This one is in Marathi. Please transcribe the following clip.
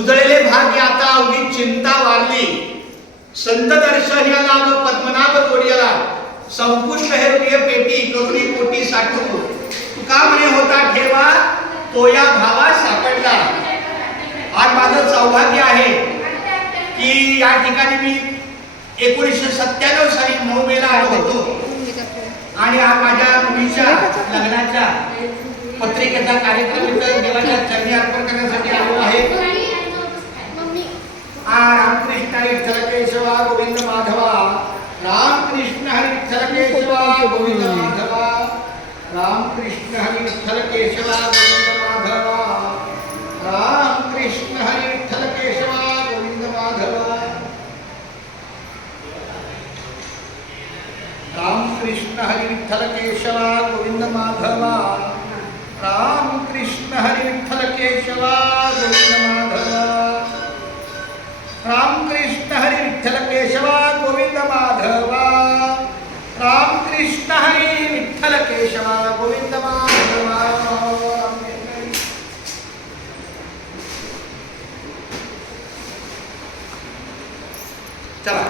उजळले भाग्य आता अवघी चिंता वारली, संत दर्शन या नाम पद्मनाभ जोडियाला, संपुष्ट हे हृदय पेटी करुणी पोटी साठवू, तुका म्हणे होता ठेवा तो या भावा सापडला. आज माझं सौभाग्य आहे की या ठिकाणी मी 1997 साली 9 मेला आलो होतो आणि आज माझ्या मुलीच्या लग्नाच्या पत्रिकेचा कार्यक्रम इथं देवाच्या चरणी अर्पण करण्यासाठी आलो आहे. रामकृष्ण विठ्ठल केशवा गोविंद माधवा, रामकृष्ण हरी विठ्ठल केशवा गोविंद माधवा, रामकृष्ण हरी विठ्ठल केशवा गोविंद माधवा, रामकृष्ण हरी विठ्ठल केशवा गोविंद माधवा, रामकृष्ण हरी विठ्ठल केशवा गोविंद माधवा, रामकृष्ण हरी विठ्ठल केशवा गोविंद माधवा, रामकृष्ण हरी विठ्ठल केशवा गोविंद माधवा, रामकृष्ण हरी विठ्ठल केशवा गोविंद माधवा. चला